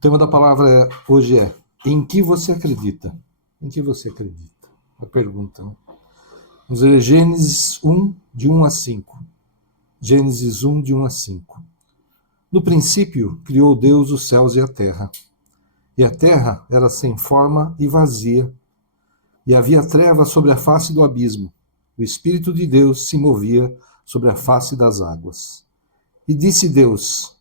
O tema da palavra hoje é: em que você acredita? Em que você acredita? A pergunta, né? Vamos ler Gênesis 1, de 1 a 5. Gênesis 1, de 1 a 5. No princípio, criou Deus os céus e a terra era sem forma e vazia, e havia trevas sobre a face do abismo. O Espírito de Deus se movia sobre a face das águas. E disse Deus: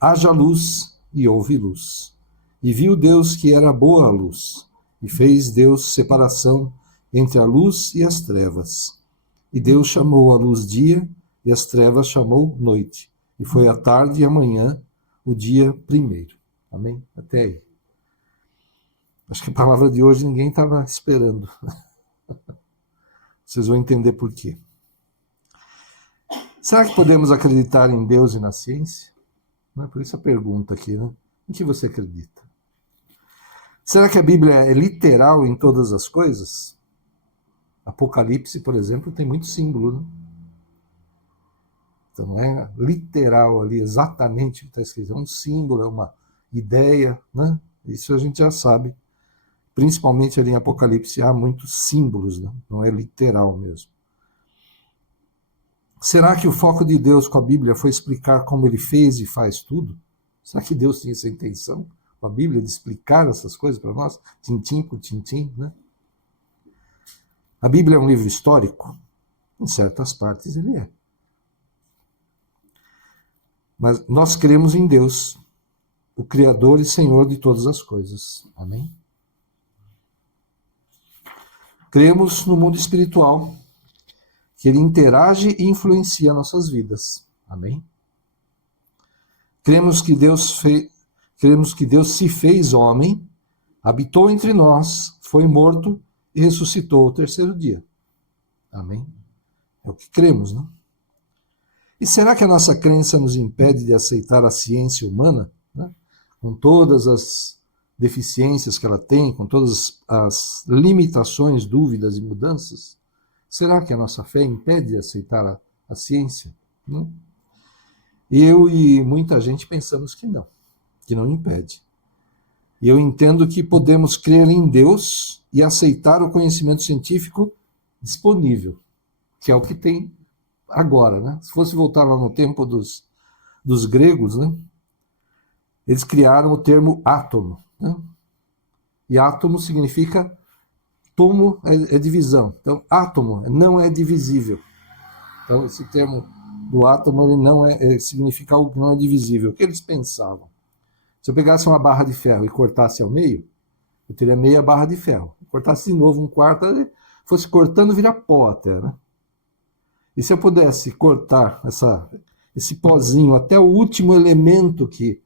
haja luz, e houve luz. E viu Deus que era boa a luz, e fez Deus separação entre a luz e as trevas. E Deus chamou a luz dia, e as trevas chamou noite. E foi a tarde e a manhã, o dia primeiro. Amém? Até aí. Acho que a palavra de hoje ninguém estava esperando. Vocês vão entender por quê. Será que podemos acreditar em Deus e na ciência? Não é por isso a pergunta aqui, né? Em que você acredita? Será que a Bíblia é literal em todas as coisas? Apocalipse, por exemplo, tem muito símbolo, né? Então não é literal ali exatamente o que está escrito, é um símbolo, é uma ideia, né? Isso a gente já sabe. Principalmente ali em Apocalipse há muitos símbolos, né? Não é literal mesmo. Será que o foco de Deus com a Bíblia foi explicar como ele fez e faz tudo? Será que Deus tinha essa intenção com a Bíblia de explicar essas coisas para nós, tintim por tintim, né? A Bíblia é um livro histórico? Em certas partes ele é. Mas nós cremos em Deus, o Criador e Senhor de todas as coisas. Amém? Cremos no mundo espiritual, que ele interage e influencia nossas vidas. Amém? Cremos que Deus se fez homem, habitou entre nós, foi morto e ressuscitou ao terceiro dia. Amém? É o que cremos, né? E será que a nossa crença nos impede de aceitar a ciência humana, né? Com todas as deficiências que ela tem, com todas as limitações, dúvidas e mudanças? Será que a nossa fé impede de aceitar a ciência? Não? Eu e muita gente pensamos que não impede. E eu entendo que podemos crer em Deus e aceitar o conhecimento científico disponível, que é o que tem agora, né? Se fosse voltar lá no tempo dos gregos, né? Eles criaram o termo átomo, né? E átomo significa tomo é divisão. Então, átomo não é divisível. Então, esse termo do átomo ele não significa algo que não é divisível. O que eles pensavam? Se eu pegasse uma barra de ferro e cortasse ao meio, eu teria meia barra de ferro. Cortasse de novo um quarto, fosse cortando, vira pó até, né? E se eu pudesse cortar esse pozinho até o último elemento que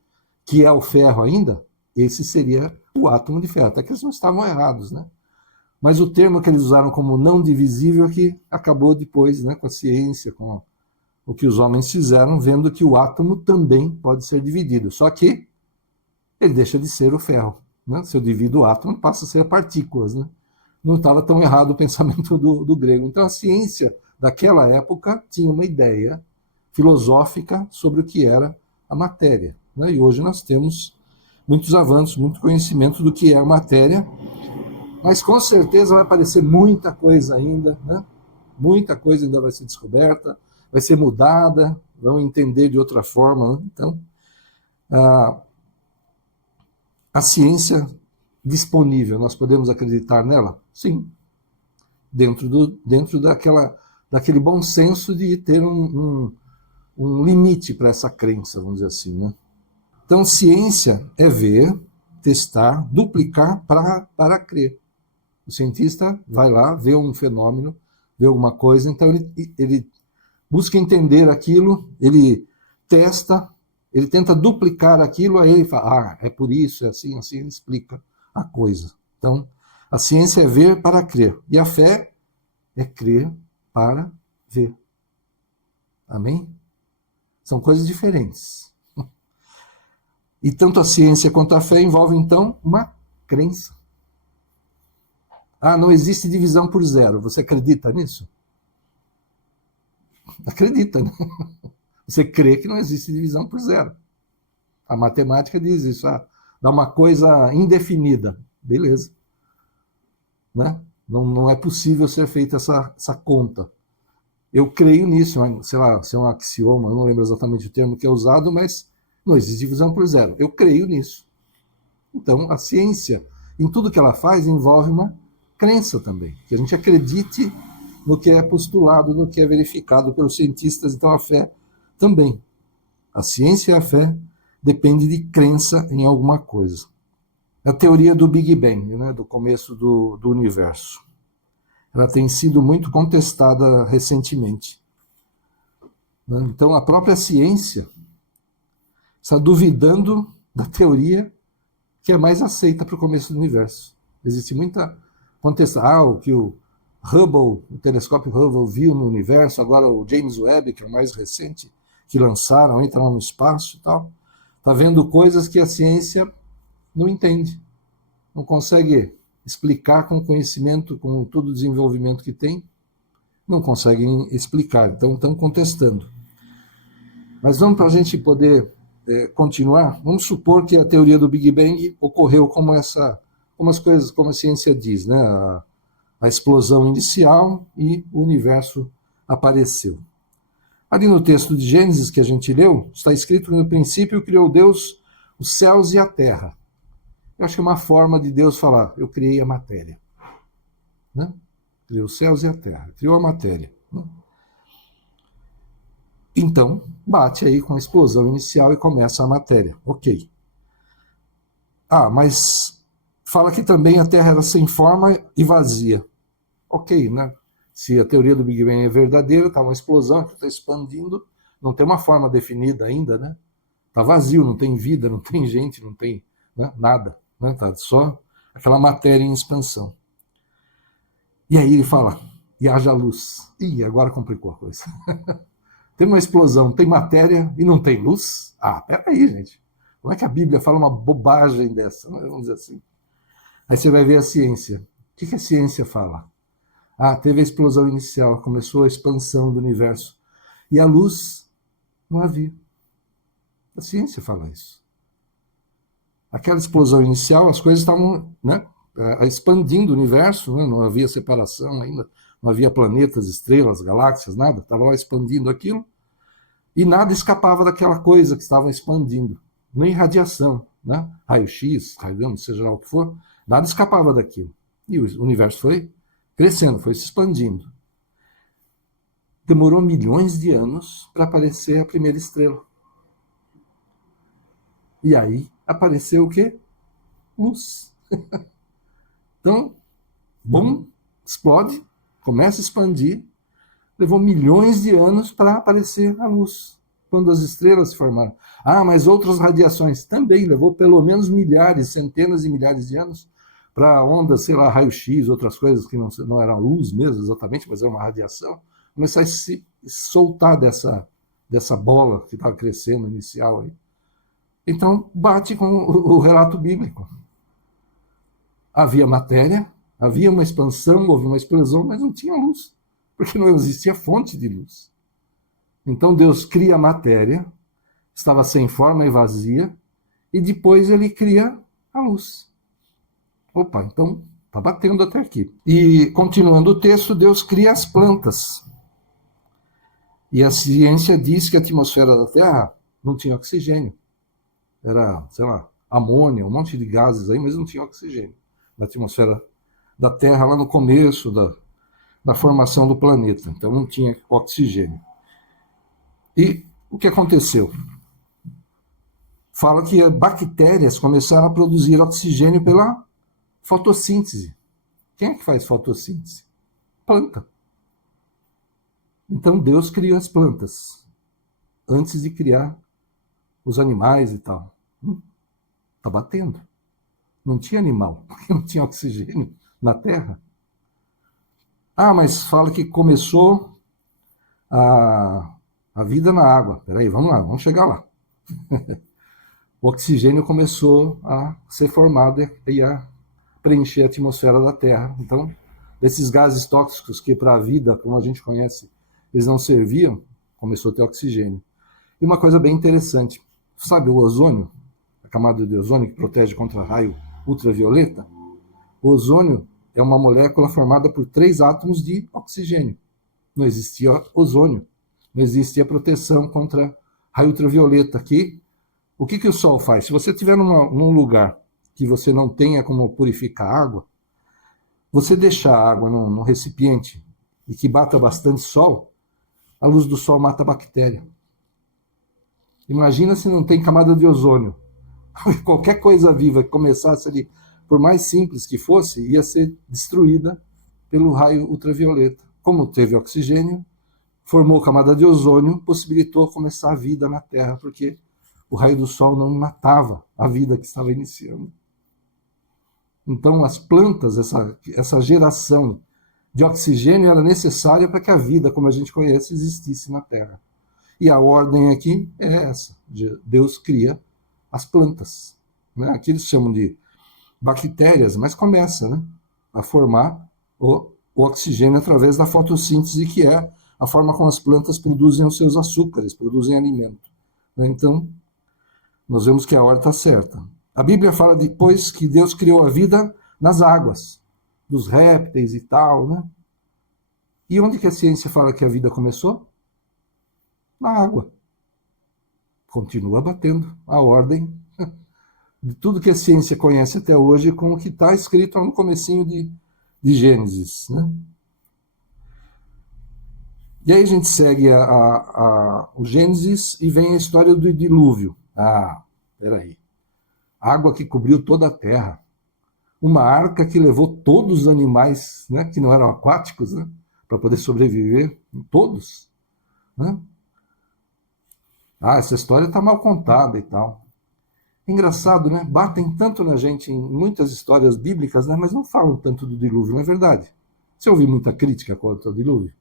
é o ferro ainda, esse seria o átomo de ferro. Até que eles não estavam errados, né? Mas o termo que eles usaram como não divisível é que acabou depois, né, com a ciência, com o que os homens fizeram, vendo que o átomo também pode ser dividido. Só que ele deixa de ser o ferro, né? Se eu divido o átomo, passa a ser partículas, né? Não estava tão errado o pensamento do grego. Então a ciência daquela época tinha uma ideia filosófica sobre o que era a matéria, né? E hoje nós temos muitos avanços, muito conhecimento do que é a matéria, mas com certeza vai aparecer muita coisa ainda, né? Muita coisa ainda vai ser descoberta, vai ser mudada, vão entender de outra forma, né? Então, a ciência disponível, nós podemos acreditar nela? Sim. Dentro daquele bom senso de ter um limite para essa crença, vamos dizer assim, né? Então, ciência é ver, testar, duplicar para crer. O cientista vai lá, vê um fenômeno, vê alguma coisa, então ele busca entender aquilo, ele testa, ele tenta duplicar aquilo, aí ele fala, é por isso, é assim, assim, ele explica a coisa. Então, a ciência é ver para crer, e a fé é crer para ver. Amém? São coisas diferentes. E tanto a ciência quanto a fé envolvem, então, uma crença. Não existe divisão por zero. Você acredita nisso? Acredita, né? Você crê que não existe divisão por zero. A matemática diz isso. dá uma coisa indefinida. Beleza. Né? Não é possível ser feita essa conta. Eu creio nisso, sei lá, se é um axioma, eu não lembro exatamente o termo que é usado, mas não existe divisão por zero. Eu creio nisso. Então, a ciência, em tudo que ela faz, envolve uma crença também. Que a gente acredite no que é postulado, no que é verificado pelos cientistas. Então, a fé também. A ciência e a fé dependem de crença em alguma coisa. A teoria do Big Bang, né, do começo do universo. Ela tem sido muito contestada recentemente. Então, a própria ciência está duvidando da teoria que é mais aceita para o começo do universo. Existe muita contestação. O que o Hubble, o telescópio Hubble viu no universo, agora o James Webb, que é o mais recente, que lançaram, entra lá no espaço e tal, está vendo coisas que a ciência não entende, não consegue explicar com o conhecimento, com todo o desenvolvimento que tem, não conseguem explicar, então estão contestando. Mas vamos, para a gente poder continuar, vamos supor que a teoria do Big Bang ocorreu como a ciência diz, né? A explosão inicial e o universo apareceu. Ali no texto de Gênesis que a gente leu, está escrito que no princípio criou Deus os céus e a terra. Eu acho que é uma forma de Deus falar, eu criei a matéria. Né? Criou os céus e a terra, criou a matéria. Né? Então, bate aí com a explosão inicial e começa a matéria. Ok. Mas fala que também a Terra era sem forma e vazia. Ok, né? Se a teoria do Big Bang é verdadeira, está uma explosão que está expandindo, não tem uma forma definida ainda, né? Está vazio, não tem vida, não tem gente, não tem, né, nada. Né? Tá só aquela matéria em expansão. E aí ele fala, e haja luz. Ih, agora complicou a coisa. Tem uma explosão, tem matéria e não tem luz? Peraí, gente. Como é que a Bíblia fala uma bobagem dessa? Vamos dizer assim. Aí você vai ver a ciência. O que a ciência fala? Teve a explosão inicial, começou a expansão do universo. E a luz não havia. A ciência fala isso. Aquela explosão inicial, as coisas estavam, né, expandindo o universo, né, não havia separação ainda, não havia planetas, estrelas, galáxias, nada, estava lá expandindo aquilo, e nada escapava daquela coisa que estava expandindo, nem radiação, né, raio-x, raio-gama, seja lá o que for, nada escapava daquilo. E o universo foi crescendo, foi se expandindo. Demorou milhões de anos para aparecer a primeira estrela. E aí apareceu o quê? Luz. Então, bum, explode, começa a expandir, levou milhões de anos para aparecer a luz, quando as estrelas se formaram. Mas outras radiações também levou pelo menos milhares, centenas de milhares de anos para ondas, sei lá, raio-x, outras coisas que não eram luz mesmo exatamente, mas era uma radiação, começar a se soltar dessa bola que estava crescendo inicial aí. Então, bate com o relato bíblico. Havia matéria, havia uma expansão, houve uma explosão, mas não tinha luz, porque não existia fonte de luz. Então Deus cria a matéria, estava sem forma e vazia, e depois ele cria a luz. Opa, então está batendo até aqui. E continuando o texto, Deus cria as plantas. E a ciência diz que a atmosfera da Terra não tinha oxigênio. Era, sei lá, amônia, um monte de gases aí, mas não tinha oxigênio na atmosfera da Terra lá no começo da formação do planeta. Então não tinha oxigênio. E o que aconteceu? Fala que bactérias começaram a produzir oxigênio pela fotossíntese. Quem é que faz fotossíntese? Planta. Então Deus criou as plantas antes de criar os animais e tal. Está batendo. Não tinha animal, porque não tinha oxigênio na Terra. Mas fala que começou a vida na água. Peraí, vamos lá, vamos chegar lá. O oxigênio começou a ser formado e a preencher a atmosfera da Terra. Então, desses gases tóxicos que para a vida, como a gente conhece, eles não serviam, começou a ter oxigênio. E uma coisa bem interessante, sabe o ozônio? camada de ozônio que protege contra raio ultravioleta. O ozônio é uma molécula formada por 3 átomos de oxigênio. Não existia ozônio, não existia proteção contra raio ultravioleta. Aqui, o que o Sol faz? Se você estiver num lugar que você não tenha como purificar água, você deixar a água num recipiente e que bata bastante sol, a luz do Sol mata a bactéria. Imagina se não tem camada de ozônio. Qualquer coisa viva que começasse ali, por mais simples que fosse, ia ser destruída pelo raio ultravioleta. Como teve oxigênio, formou camada de ozônio, possibilitou começar a vida na Terra, porque o raio do Sol não matava a vida que estava iniciando. Então, as plantas, essa geração de oxigênio era necessária para que a vida, como a gente conhece, existisse na Terra. E a ordem aqui é essa: Deus cria as plantas. Né? Aqui eles chamam de bactérias, mas começa, né, a formar o oxigênio através da fotossíntese, que é a forma como as plantas produzem os seus açúcares, produzem alimento. Né? Então, nós vemos que a ordem está certa. A Bíblia fala depois que Deus criou a vida nas águas, dos répteis e tal, né? E onde que a ciência fala que a vida começou? Na água. Continua batendo a ordem de tudo que a ciência conhece até hoje com o que está escrito no comecinho de Gênesis, né? E aí a gente segue o Gênesis e vem a história do dilúvio. Peraí. Água que cobriu toda a terra. Uma arca que levou todos os animais, né, que não eram aquáticos, né, para poder sobreviver, todos. Né? Essa história está mal contada e tal. Engraçado, né? Batem tanto na gente em muitas histórias bíblicas, né, mas não falam tanto do dilúvio, não é verdade? Você ouviu muita crítica contra o dilúvio?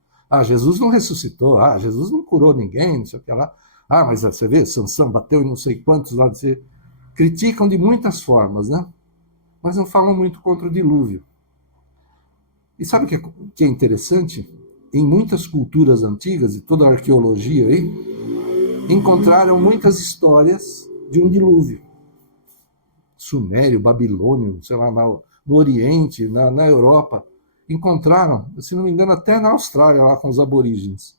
Jesus não ressuscitou, Jesus não curou ninguém, não sei o que lá. Mas você vê, Sansão bateu em não sei quantos lá, criticam de muitas formas, né? Mas não falam muito contra o dilúvio. E sabe o que é interessante? Em muitas culturas antigas, e toda a arqueologia aí, encontraram muitas histórias de um dilúvio. Sumério, babilônio, sei lá, no Oriente, na Europa, encontraram, se não me engano, até na Austrália, lá com os aborígenes.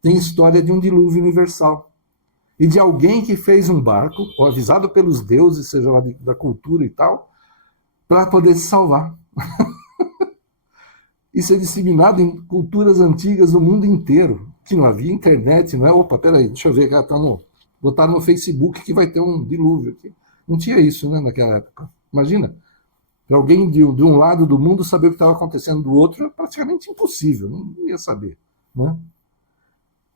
Tem história de um dilúvio universal. E de alguém que fez um barco, ou avisado pelos deuses, seja lá da cultura e tal, para poder se salvar. Isso é disseminado em culturas antigas do mundo inteiro, que não havia internet, não é? Opa, peraí, deixa eu ver, botaram no Facebook que vai ter um dilúvio aqui. Não tinha isso, né, naquela época. Imagina, para alguém de um lado do mundo saber o que estava acontecendo do outro é praticamente impossível, não ia saber, né?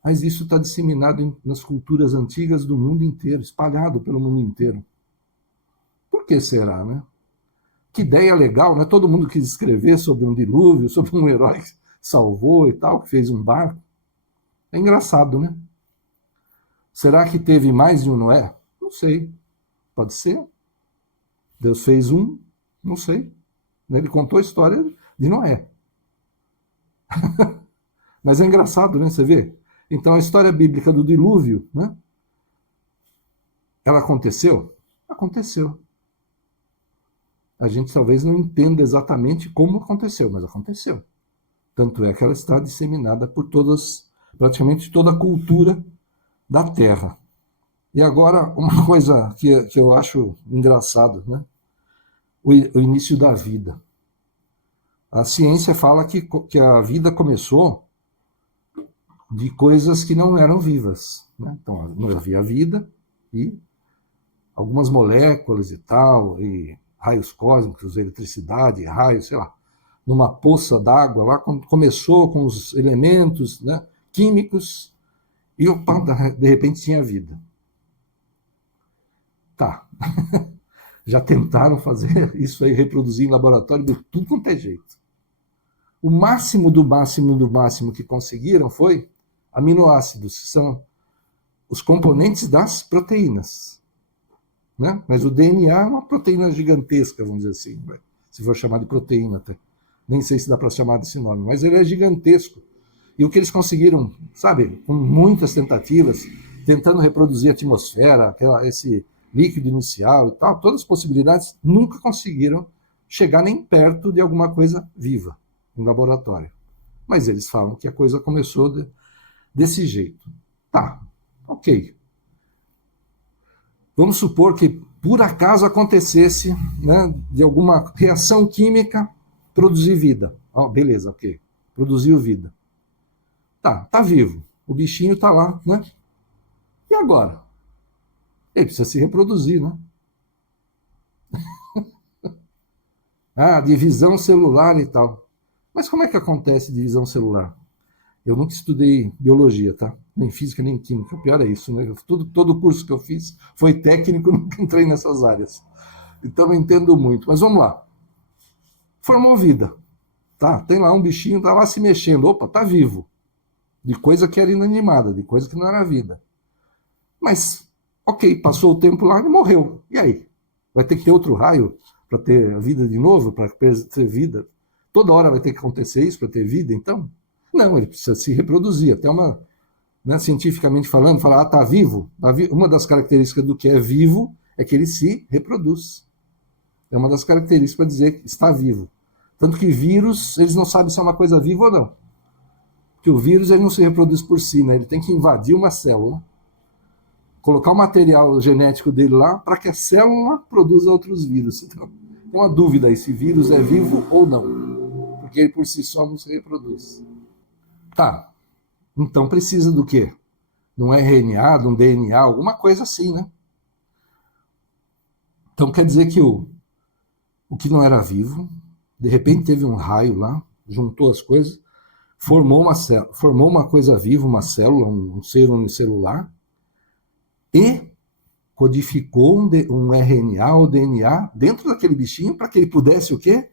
Mas isso está disseminado nas culturas antigas do mundo inteiro, espalhado pelo mundo inteiro. Por que será, né? Que ideia legal, né? Todo mundo quis escrever sobre um dilúvio, sobre um herói que salvou e tal, que fez um barco. É engraçado, né? Será que teve mais de um Noé? Não sei. Pode ser. Deus fez um, não sei. Ele contou a história de Noé. Mas é engraçado, né? Você vê? Então a história bíblica do dilúvio, né? Ela aconteceu? Aconteceu. A gente talvez não entenda exatamente como aconteceu, mas aconteceu. Tanto é que ela está disseminada por praticamente toda a cultura da Terra. E agora, uma coisa que eu acho engraçado, né? O início da vida. A ciência fala que a vida começou de coisas que não eram vivas, né? Então, não havia vida e algumas moléculas e tal, e raios cósmicos, eletricidade, raios, sei lá, numa poça d'água lá, começou com os elementos, né, químicos, e opa, de repente tinha vida. Tá. Já tentaram fazer isso aí, reproduzir em laboratório de tudo quanto é jeito. O máximo do máximo do máximo que conseguiram foi aminoácidos, que são os componentes das proteínas. Né? Mas o DNA é uma proteína gigantesca, vamos dizer assim, se for chamar de proteína até. Nem sei se dá para chamar desse nome, mas ele é gigantesco. E o que eles conseguiram, sabe, com muitas tentativas, tentando reproduzir a atmosfera, esse líquido inicial e tal, todas as possibilidades, nunca conseguiram chegar nem perto de alguma coisa viva em laboratório. Mas eles falam que a coisa começou desse jeito. Tá, ok. Vamos supor que por acaso acontecesse, né, de alguma reação química produzir vida. Oh, beleza, ok. Produziu vida. Tá vivo. O bichinho tá lá, né? E agora? Ele precisa se reproduzir, né? Divisão celular e tal. Mas como é que acontece divisão celular? Eu nunca estudei biologia, tá? Nem física, nem química. O pior é isso, né? Todo o curso que eu fiz foi técnico, nunca entrei nessas áreas. Então não entendo muito. Mas vamos lá. Formou vida. Tá? Tem lá um bichinho, tá lá se mexendo. Opa, tá vivo. De coisa que era inanimada, de coisa que não era vida. Mas, ok, passou o tempo lá e morreu. E aí? Vai ter que ter outro raio para ter vida de novo, para ter vida? Toda hora vai ter que acontecer isso para ter vida, então? Não, ele precisa se reproduzir. Até uma, né, cientificamente falando, falar, tá vivo. Uma das características do que é vivo é que ele se reproduz. É uma das características para dizer que está vivo. Tanto que vírus, eles não sabem se é uma coisa viva ou não. Porque o vírus ele não se reproduz por si, né? Ele tem que invadir uma célula, colocar o material genético dele lá para que a célula produza outros vírus. Então, tem uma dúvida aí se vírus é vivo ou não, porque ele por si só não se reproduz. Tá, então precisa do quê? De um RNA, de um DNA, alguma coisa assim, né? Então quer dizer que o que não era vivo, de repente teve um raio lá, juntou as coisas, formou uma coisa viva, uma célula, um ser unicelular, e codificou um RNA ou DNA dentro daquele bichinho para que ele pudesse o quê?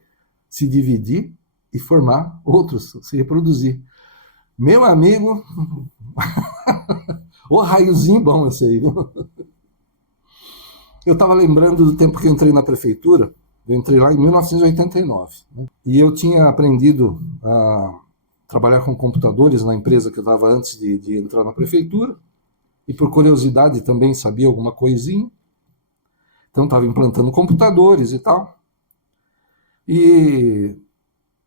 Se dividir e formar outros, se reproduzir. Meu amigo, o raiozinho bom esse aí, viu? Eu estava lembrando do tempo que eu entrei na prefeitura, eu entrei lá em 1989, né? E eu tinha aprendido a trabalhar com computadores na empresa que eu estava antes de entrar na prefeitura, e por curiosidade também sabia alguma coisinha. Então estava implantando computadores e tal. E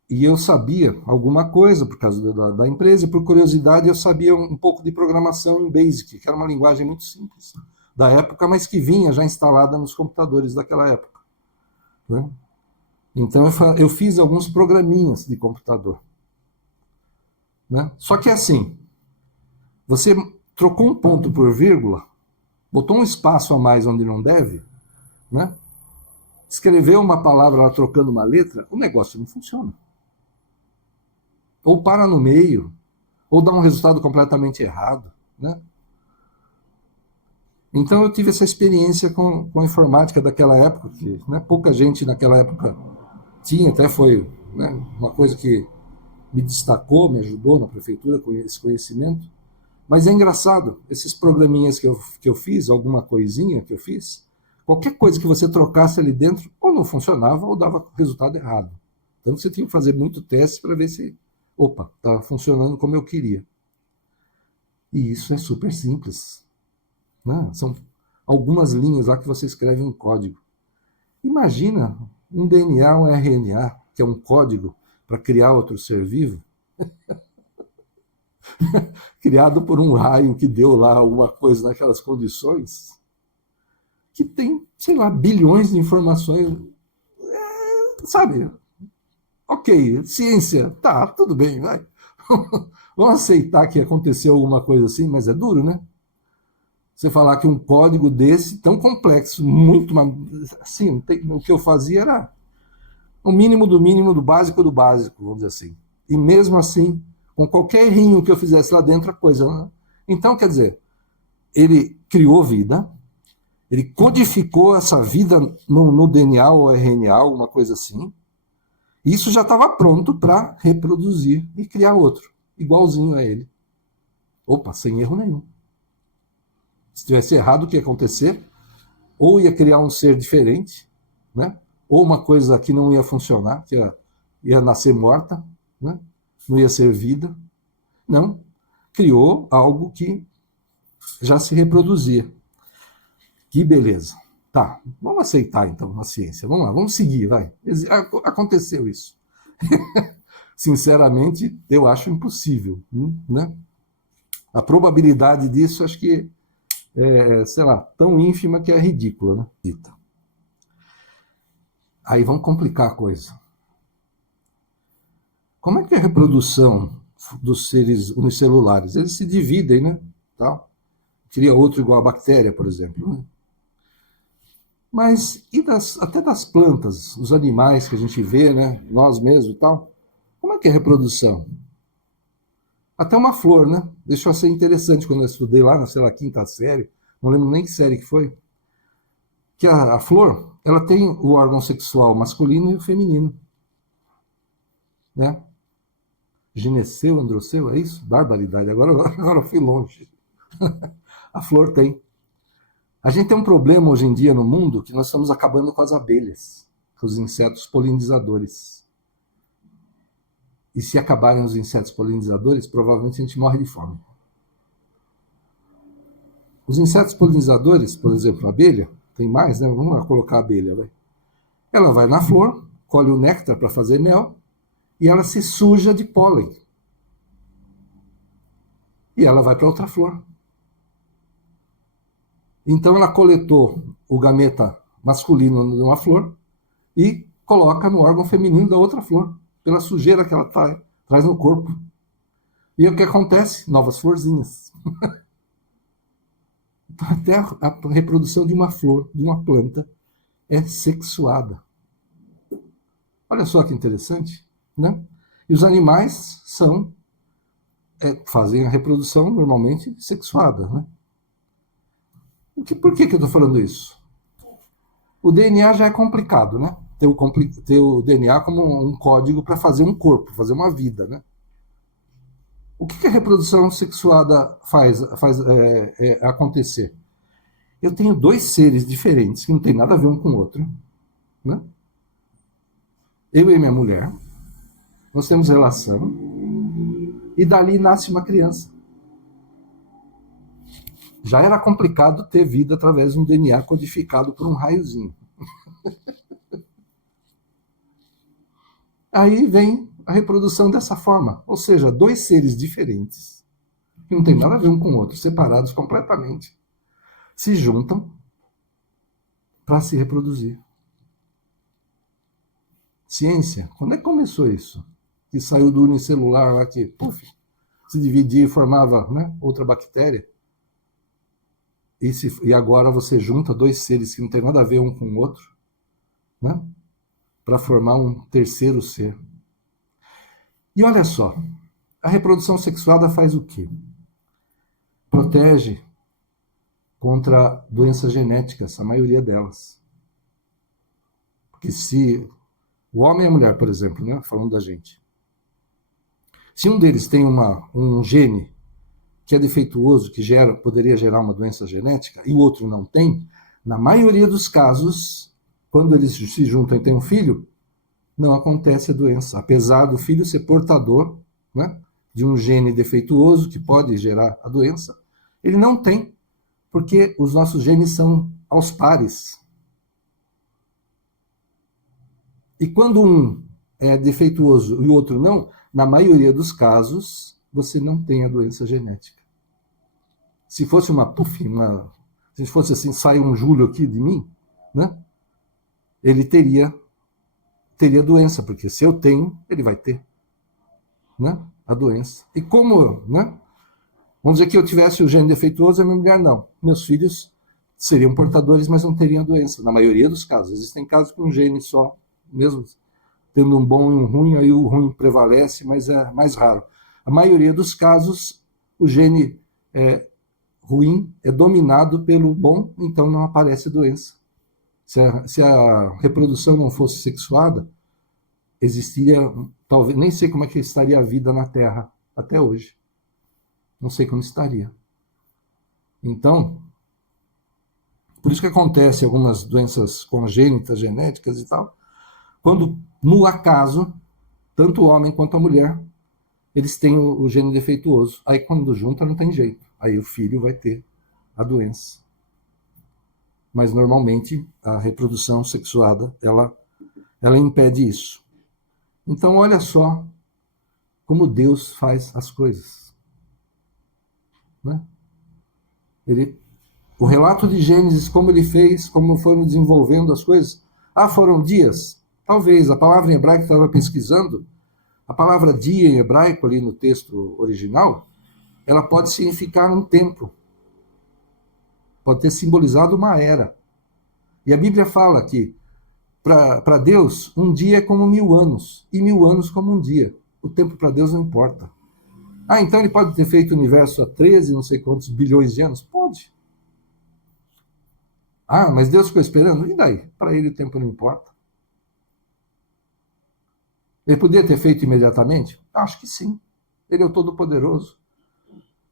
eu sabia alguma coisa por causa da empresa, e por curiosidade eu sabia um pouco de programação em BASIC, que era uma linguagem muito simples da época, mas que vinha já instalada nos computadores daquela época, né? Então eu fiz alguns programinhas de computador, né? Só que assim, você trocou um ponto por vírgula, botou um espaço a mais onde não deve, né? Escreveu uma palavra lá trocando uma letra, o negócio não funciona. Ou para no meio, ou dá um resultado completamente errado, né? Então eu tive essa experiência com a informática daquela época, que, né, pouca gente naquela época tinha, até foi, né, uma coisa que me destacou, me ajudou na prefeitura com esse conhecimento. Mas é engraçado, esses programinhas que eu fiz, alguma coisinha que eu fiz, qualquer coisa que você trocasse ali dentro, ou não funcionava, ou dava resultado errado. Então você tinha que fazer muito teste para ver se, opa, estava funcionando como eu queria. E isso é super simples, né? São algumas linhas lá que você escreve um código. Imagina um DNA, um RNA, que é um código para criar outro ser vivo, criado por um raio que deu lá alguma coisa naquelas condições, que tem, sei lá, bilhões de informações, sabe? Ok, ciência, tá, tudo bem, vai. Vamos aceitar que aconteceu alguma coisa assim, mas é duro, né? Você falar que um código desse, tão complexo, muito, assim, o que eu fazia era o mínimo, do básico, vamos dizer assim. E mesmo assim, com qualquer errinho que eu fizesse lá dentro, a coisa, né? Então, quer dizer, ele criou vida, ele codificou essa vida no DNA ou RNA, alguma coisa assim, e isso já estava pronto para reproduzir e criar outro, igualzinho a ele. Opa, sem erro nenhum. Se tivesse errado, o que ia acontecer? Ou ia criar um ser diferente, né? Ou uma coisa que não ia funcionar, que ia nascer morta, né? Não ia ser vida. Não. Criou algo que já se reproduzia. Que beleza. Tá, vamos aceitar então a ciência. Vamos lá, vamos seguir, vai. Aconteceu isso. Sinceramente, eu acho impossível, né? A probabilidade disso, acho que sei lá, tão ínfima que é ridícula, né? Dita. Aí vamos complicar a coisa. Como é que é a reprodução dos seres unicelulares? Eles se dividem, né? Tal. Cria outro igual a bactéria, por exemplo. Né? Mas e até das plantas, os animais que a gente vê, né? Nós mesmos e tal. Como é que é a reprodução? Até uma flor, né? Deixou ser interessante quando eu estudei lá na, sei lá, quinta série, não lembro nem que série que foi, que a flor, ela tem o órgão sexual masculino e o feminino, né? Gineceu, androceu, é isso? Barbaridade, agora eu fui longe. A flor tem. A gente tem um problema hoje em dia no mundo que nós estamos acabando com as abelhas, com os insetos polinizadores. E se acabarem os insetos polinizadores, provavelmente a gente morre de fome. Os insetos polinizadores, por exemplo, a abelha, tem mais, né? Vamos lá colocar a abelha, vai. Ela vai na flor, colhe o néctar para fazer mel, e ela se suja de pólen. E ela vai para outra flor. Então ela coletou o gameta masculino de uma flor e coloca no órgão feminino da outra flor, pela sujeira que ela traz no corpo. E o que acontece? Novas florzinhas. Até a reprodução de uma flor, de uma planta, é sexuada. Olha só que interessante, né? E os animais fazem a reprodução normalmente sexuada, né? Por que eu estou falando isso? O DNA já é complicado, né? Ter o DNA como um código para fazer um corpo, fazer uma vida, né? O que a reprodução sexuada faz acontecer? Eu tenho dois seres diferentes que não tem nada a ver um com o outro, né? Eu e minha mulher, nós temos relação e dali nasce uma criança. Já era complicado ter vida através de um DNA codificado por um raiozinho. Aí vem a reprodução dessa forma, ou seja, dois seres diferentes, que não tem nada a ver um com o outro, separados completamente, se juntam para se reproduzir. Ciência, quando é que começou isso? Que saiu do unicelular lá que, se dividia e formava, né, outra bactéria. E agora você junta dois seres que não tem nada a ver um com o outro, né, para formar um terceiro ser. E olha só, a reprodução sexuada faz o quê? Protege contra doenças genéticas, a maioria delas. Porque se o homem e a mulher, por exemplo, né, falando da gente, se um deles tem um gene que é defeituoso, que poderia gerar uma doença genética, e o outro não tem, na maioria dos casos, quando eles se juntam e têm um filho, não acontece a doença. Apesar do filho ser portador, né, de um gene defeituoso que pode gerar a doença, ele não tem, porque os nossos genes são aos pares. E quando um é defeituoso e o outro não, na maioria dos casos, você não tem a doença genética. Se fosse se fosse assim, sai um Júlio aqui de mim, né? Ele teria doença, porque se eu tenho, ele vai ter, né? A doença. E como, né? Vamos dizer que eu tivesse o gene defeituoso e a minha mulher não. Meus filhos seriam portadores, mas não teriam a doença. Na maioria dos casos. Existem casos com um gene só, mesmo tendo um bom e um ruim, aí o ruim prevalece, mas é mais raro. A maioria dos casos, o gene ruim é dominado pelo bom, então não aparece doença. Se a reprodução não fosse sexuada, existiria, talvez, nem sei como é que estaria a vida na Terra até hoje. Não sei como estaria. Então, por isso que acontece algumas doenças congênitas, genéticas e tal, quando, no acaso, tanto o homem quanto a mulher, eles têm o gene defeituoso. Aí, quando junta, não tem jeito. Aí o filho vai ter a doença. mas normalmente a reprodução sexuada, ela impede isso. Então, olha só como Deus faz as coisas. Né? O relato de Gênesis, como ele fez, como foram desenvolvendo as coisas. Foram dias? Talvez. A palavra em hebraico que eu estava pesquisando, a palavra dia em hebraico, ali no texto original, ela pode significar um tempo. Pode ter simbolizado uma era. E a Bíblia fala que, para Deus, um dia é como 1000 anos, e 1000 anos como um dia. O tempo para Deus não importa. Então ele pode ter feito o universo há 13, não sei quantos bilhões de anos? Pode. Mas Deus ficou esperando? E daí? Para ele o tempo não importa. Ele podia ter feito imediatamente? Acho que sim. Ele é o Todo-Poderoso.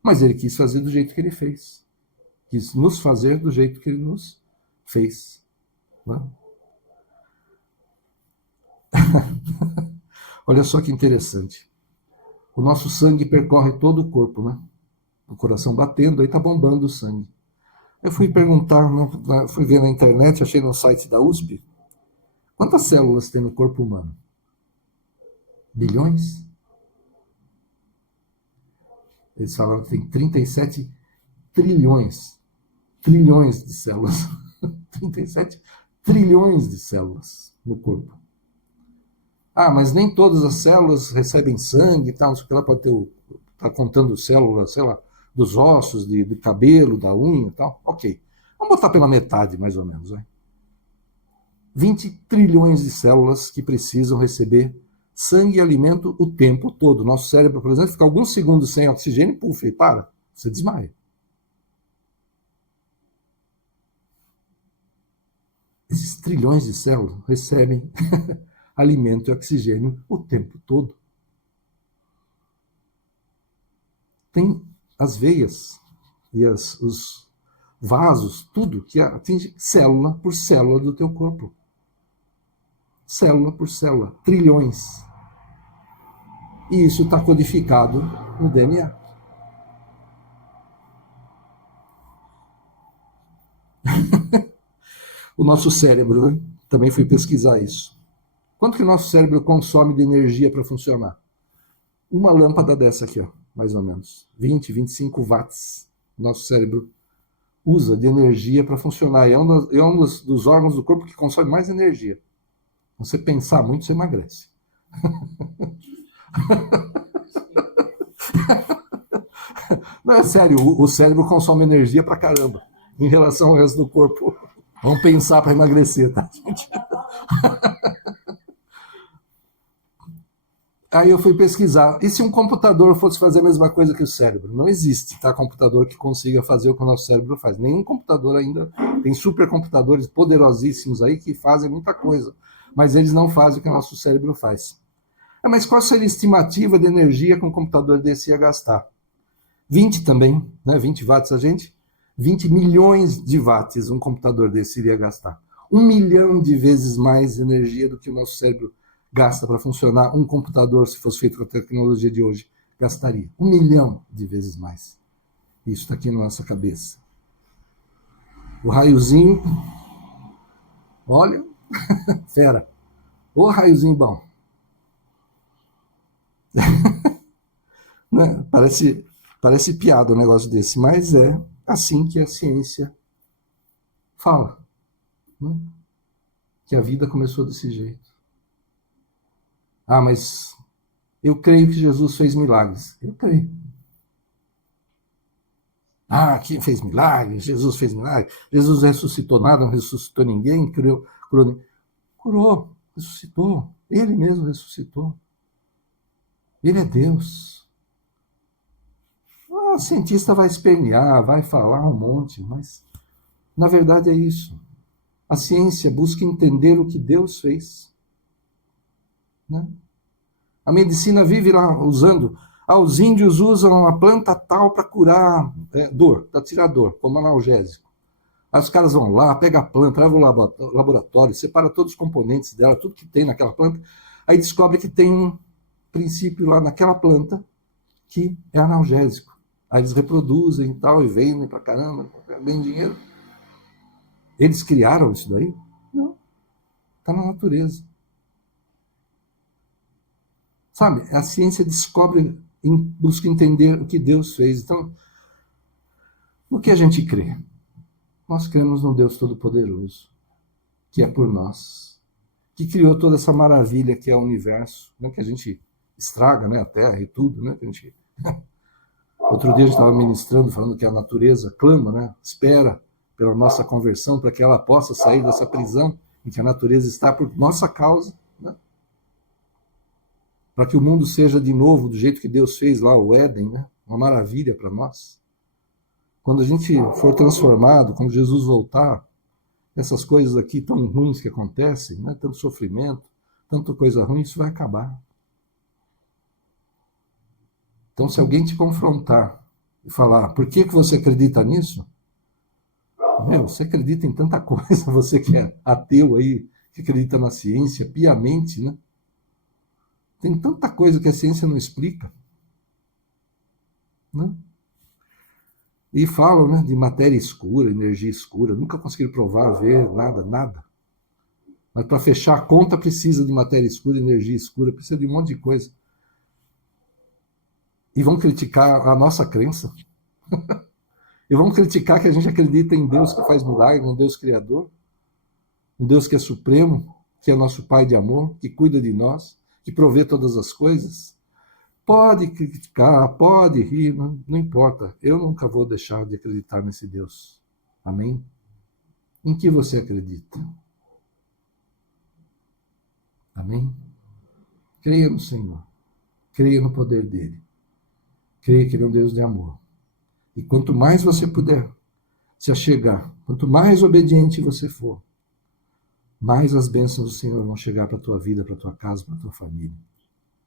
Mas ele quis fazer do jeito que ele fez. Quis nos fazer do jeito que ele nos fez. Né? Olha só que interessante. O nosso sangue percorre todo o corpo, né? O coração batendo, aí tá bombando o sangue. Eu fui perguntar, fui ver na internet, achei no site da USP, quantas células tem no corpo humano? Bilhões? Eles falaram que tem 37 trilhões. Trilhões de células. 37 trilhões de células no corpo. Mas nem todas as células recebem sangue e tal, ela pode ter, tá contando células, sei lá, dos ossos, do cabelo, da unha e tal. Ok. Vamos botar pela metade, mais ou menos. 20 trilhões de células que precisam receber sangue e alimento o tempo todo. Nosso cérebro, por exemplo, fica alguns segundos sem oxigênio, puf, para, você desmaia. Esses trilhões de células recebem alimento e oxigênio o tempo todo. Tem as veias e os vasos, tudo que atinge célula por célula do teu corpo. Célula por célula, trilhões. E isso está codificado no DNA. O nosso cérebro, né? Também fui pesquisar isso. Quanto que o nosso cérebro consome de energia para funcionar? Uma lâmpada dessa aqui, mais ou menos. 20, 25 watts. Nosso cérebro usa de energia para funcionar. É um dos órgãos do corpo que consome mais energia. Se você pensar muito, você emagrece. Não, é sério, o cérebro consome energia pra caramba em relação ao resto do corpo. Vamos pensar para emagrecer, tá, gente? Aí eu fui pesquisar. E se um computador fosse fazer a mesma coisa que o cérebro? Não existe, tá? Computador que consiga fazer o que o nosso cérebro faz. Nenhum computador ainda. Tem supercomputadores poderosíssimos aí que fazem muita coisa. Mas eles não fazem o que o nosso cérebro faz. Mas qual seria a estimativa de energia que um computador desse ia gastar? 20 também, né? 20 watts a gente. 20 milhões de watts um computador desse iria gastar. 1 milhão de vezes mais energia do que o nosso cérebro gasta para funcionar. Um computador, se fosse feito com a tecnologia de hoje, gastaria 1 milhão de vezes mais. Isso está aqui na nossa cabeça. O raiozinho, olha, fera. Ô raiozinho bom. Né? Parece piada um negócio desse, mas é assim que a ciência fala. Né? Que a vida começou desse jeito. Mas eu creio que Jesus fez milagres. Eu creio. Quem fez milagres? Jesus fez milagres. Jesus ressuscitou nada, não ressuscitou ninguém, curou, ressuscitou. Ele mesmo ressuscitou. Ele é Deus. O cientista vai espernear, vai falar um monte, mas na verdade é isso. A ciência busca entender o que Deus fez. Né? A medicina vive lá usando. Os índios usam a planta tal para curar dor, para tirar dor, como analgésico. Aí os caras vão lá, pegam a planta, levam ao laboratório, separa todos os componentes dela, tudo que tem naquela planta, aí descobre que tem um princípio lá naquela planta que é analgésico. Aí eles reproduzem e tal, e vendem pra caramba, ganham dinheiro. Eles criaram isso daí? Não. Está na natureza. Sabe, a ciência descobre, busca entender o que Deus fez. Então, no que a gente crê? Nós cremos num Deus Todo-Poderoso, que é por nós, que criou toda essa maravilha que é o universo, né, que a gente estraga, né, a Terra e tudo, né, que a gente... Outro dia a gente estava ministrando, falando que a natureza clama, né, espera pela nossa conversão, para que ela possa sair dessa prisão em que a natureza está por nossa causa, né, para que o mundo seja de novo do jeito que Deus fez lá, o Éden, né, uma maravilha para nós. Quando a gente for transformado, quando Jesus voltar, essas coisas aqui tão ruins que acontecem, né, tanto sofrimento, tanta coisa ruim, isso vai acabar. Então, se alguém te confrontar e falar, por que você acredita nisso? Meu, você acredita em tanta coisa, você que é ateu aí, que acredita na ciência, piamente, né? Tem tanta coisa que a ciência não explica, né? E falam, né, de matéria escura, energia escura, nunca conseguiram provar, ver, nada. Mas para fechar a conta precisa de matéria escura, energia escura, precisa de um monte de coisa. E vão criticar a nossa crença. E vão criticar que a gente acredita em Deus que faz milagres, um Deus criador, um Deus que é supremo, que é nosso Pai de amor, que cuida de nós, que provê todas as coisas. Pode criticar, pode rir, não importa. Eu nunca vou deixar de acreditar nesse Deus. Amém? Em que você acredita? Amém? Creia no Senhor. Creia no poder dele. Creia que ele é um Deus de amor. E quanto mais você puder se achegar, quanto mais obediente você for, mais as bênçãos do Senhor vão chegar para a tua vida, para a tua casa, para a tua família.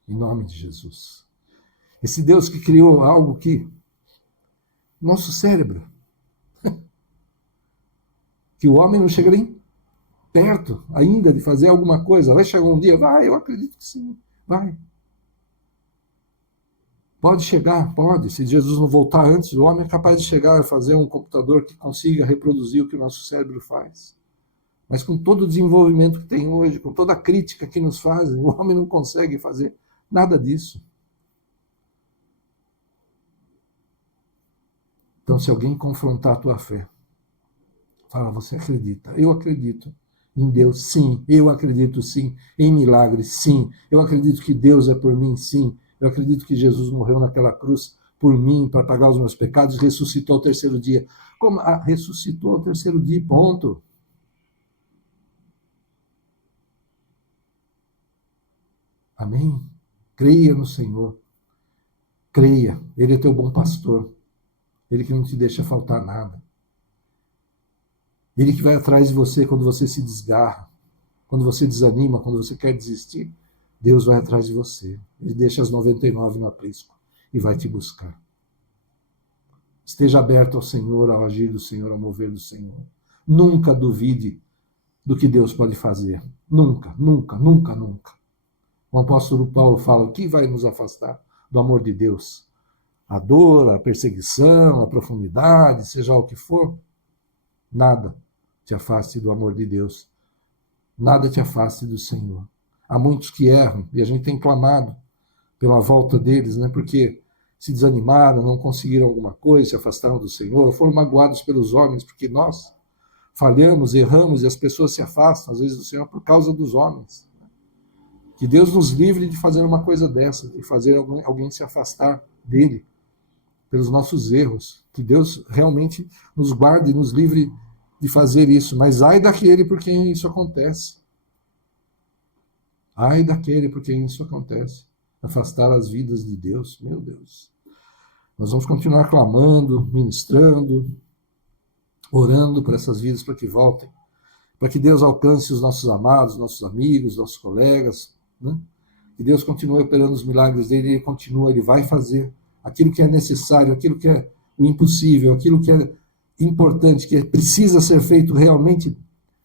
Em nome de Jesus. Esse Deus que criou algo que... Nosso cérebro. Que o homem não chega nem perto ainda de fazer alguma coisa. Vai chegar um dia, vai, eu acredito que sim, vai. Pode chegar, pode. Se Jesus não voltar antes, o homem é capaz de chegar a fazer um computador que consiga reproduzir o que o nosso cérebro faz. Mas com todo o desenvolvimento que tem hoje, com toda a crítica que nos fazem, o homem não consegue fazer nada disso. Então, se alguém confrontar a tua fé, fala, você acredita? Eu acredito em Deus, sim. Eu acredito, sim. Em milagres, sim. Eu acredito que Deus é por mim, sim. Eu acredito que Jesus morreu naquela cruz por mim, para pagar os meus pecados, e ressuscitou ao terceiro dia. Como? Ressuscitou ao terceiro dia, ponto. Amém? Creia no Senhor. Creia. Ele é teu bom pastor. Ele que não te deixa faltar nada. Ele que vai atrás de você quando você se desgarra, quando você desanima, quando você quer desistir. Deus vai atrás de você. Ele deixa as 99 no aprisco e vai te buscar. Esteja aberto ao Senhor, ao agir do Senhor, ao mover do Senhor. Nunca duvide do que Deus pode fazer. Nunca, nunca, nunca, nunca. O apóstolo Paulo fala, o que vai nos afastar do amor de Deus? A dor, a perseguição, a profundidade, seja o que for, nada te afaste do amor de Deus. Nada te afaste do Senhor. Há muitos que erram, e a gente tem clamado pela volta deles, né? Porque se desanimaram, não conseguiram alguma coisa, se afastaram do Senhor, foram magoados pelos homens, porque nós falhamos, erramos, e as pessoas se afastam, às vezes, do Senhor por causa dos homens. Que Deus nos livre de fazer uma coisa dessa, de fazer alguém se afastar dele, pelos nossos erros. Que Deus realmente nos guarde e nos livre de fazer isso. Mas ai daquele por quem isso acontece. Ai daquele por quem isso acontece. Afastar as vidas de Deus. Meu Deus. Nós vamos continuar clamando, ministrando, orando por essas vidas para que voltem. Para que Deus alcance os nossos amados, nossos amigos, nossos colegas, né? Que Deus continue operando os milagres dele, ele continua, ele vai fazer aquilo que é necessário, aquilo que é o impossível, aquilo que é importante, que precisa ser feito realmente,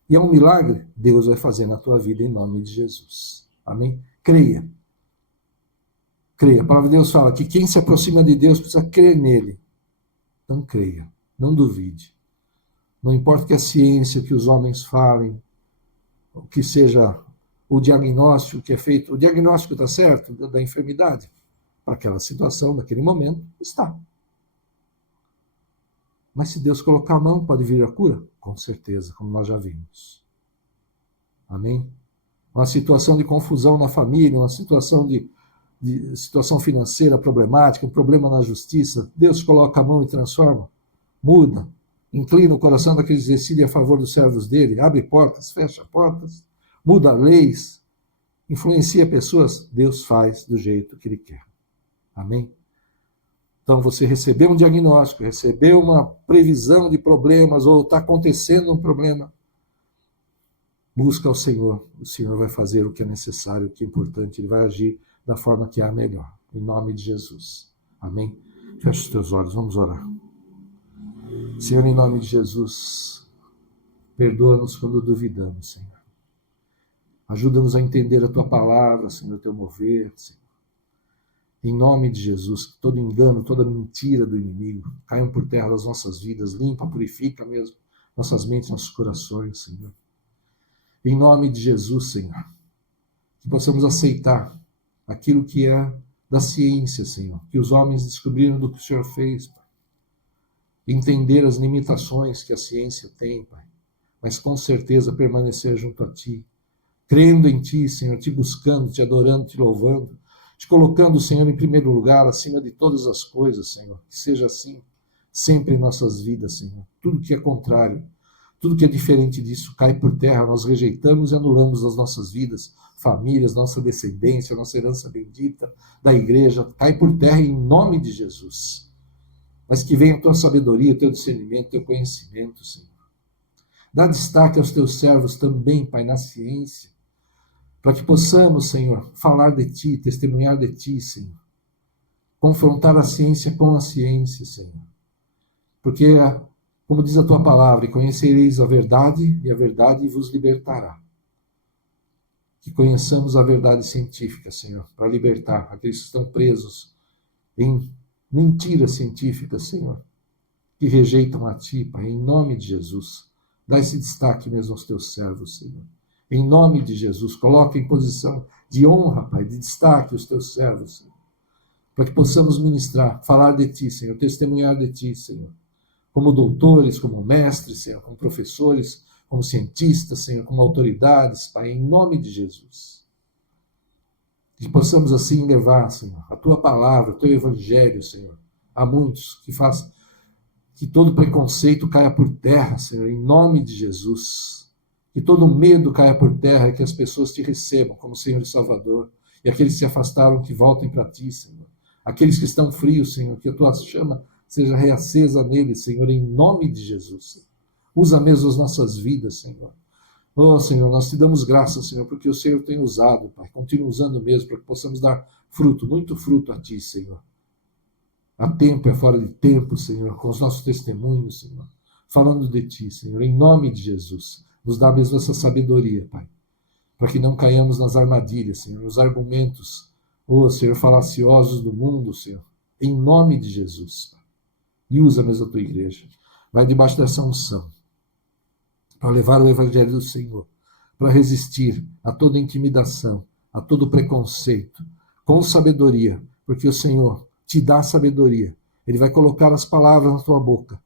e é um milagre, Deus vai fazer na tua vida em nome de Jesus. Amém? Creia. Creia. A palavra de Deus fala que quem se aproxima de Deus precisa crer nele. Não creia. Não duvide. Não importa que a ciência, que os homens falem, o que seja o diagnóstico que é feito, o diagnóstico está certo da enfermidade, para aquela situação, naquele momento, está. Mas se Deus colocar a mão, pode vir a cura? Com certeza, como nós já vimos. Amém? Uma situação de confusão na família, uma situação de situação financeira problemática, um problema na justiça, Deus coloca a mão e transforma, muda, inclina o coração daqueles que decidem a favor dos servos dele, abre portas, fecha portas, muda leis, influencia pessoas, Deus faz do jeito que ele quer. Amém? Então você recebeu um diagnóstico, recebeu uma previsão de problemas, ou está acontecendo um problema, busca o Senhor vai fazer o que é necessário, o que é importante, ele vai agir da forma que há melhor, em nome de Jesus. Amém? Feche os teus olhos, vamos orar. Senhor, em nome de Jesus, perdoa-nos quando duvidamos, Senhor. Ajuda-nos a entender a Tua palavra, Senhor, o Teu mover, Senhor. Em nome de Jesus, que todo engano, toda mentira do inimigo caiam por terra das nossas vidas, limpa, purifica mesmo nossas mentes, nossos corações, Senhor. Em nome de Jesus, Senhor, que possamos aceitar aquilo que é da ciência, Senhor, que os homens descobriram do que o Senhor fez, Pai. Entender as limitações que a ciência tem, Pai, mas com certeza permanecer junto a Ti, crendo em Ti, Senhor, Te buscando, Te adorando, Te louvando, Te colocando, Senhor, em primeiro lugar, acima de todas as coisas, Senhor, que seja assim sempre em nossas vidas, Senhor. Tudo que é contrário, tudo que é diferente disso cai por terra, nós rejeitamos e anulamos as nossas vidas, famílias, nossa descendência, nossa herança bendita da igreja, cai por terra em nome de Jesus. Mas que venha a Tua sabedoria, o Teu discernimento, o Teu conhecimento, Senhor. Dá destaque aos Teus servos também, Pai, na ciência, para que possamos, Senhor, falar de Ti, testemunhar de Ti, Senhor. Confrontar a ciência com a ciência, Senhor. Porque, como diz a Tua palavra, conhecereis a verdade e a verdade vos libertará. Que conheçamos a verdade científica, Senhor, para libertar aqueles que estão presos em mentiras científicas, Senhor, que rejeitam a Ti, Pai, em nome de Jesus. Dá esse destaque mesmo aos Teus servos, Senhor. Em nome de Jesus, coloca em posição de honra, Pai, de destaque os Teus servos, Senhor, para que possamos ministrar, falar de Ti, Senhor, testemunhar de Ti, Senhor, como doutores, como mestres, Senhor, como professores, como cientistas, Senhor, como autoridades, Pai, em nome de Jesus. Que possamos assim levar, Senhor, a Tua palavra, o Teu evangelho, Senhor, a muitos, que todo preconceito caia por terra, Senhor, em nome de Jesus. Que todo medo caia por terra e que as pessoas Te recebam como Senhor e Salvador. E aqueles que se afastaram, que voltem para Ti, Senhor. Aqueles que estão frios, Senhor, que a Tua chama seja reacesa neles, Senhor, em nome de Jesus, Senhor. Usa mesmo as nossas vidas, Senhor. Oh, Senhor, nós Te damos graças, Senhor, porque o Senhor tem usado, Pai. Continua usando mesmo, para que possamos dar fruto, muito fruto a Ti, Senhor. Há tempo, é fora de tempo, Senhor, com os nossos testemunhos, Senhor. Falando de Ti, Senhor, em nome de Jesus. Nos dá mesmo essa sabedoria, Pai. Para que não caiamos nas armadilhas, Senhor, nos argumentos, oh, Senhor, falaciosos do mundo, Senhor. Em nome de Jesus, Pai. E usa mesmo a Tua igreja. Vai debaixo dessa unção, para levar o evangelho do Senhor, para resistir a toda intimidação, a todo preconceito, com sabedoria, porque o Senhor Te dá sabedoria. Ele vai colocar as palavras na tua boca,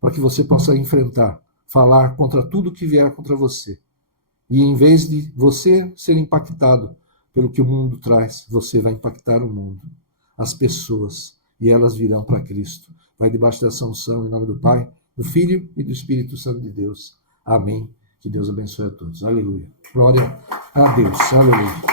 para que você possa enfrentar, falar contra tudo que vier contra você. E em vez de você ser impactado pelo que o mundo traz, você vai impactar o mundo, as pessoas, e elas virão para Cristo. Vai debaixo dessa unção, em nome do Pai, do Filho e do Espírito Santo de Deus. Amém. Que Deus abençoe a todos. Aleluia. Glória a Deus. Aleluia.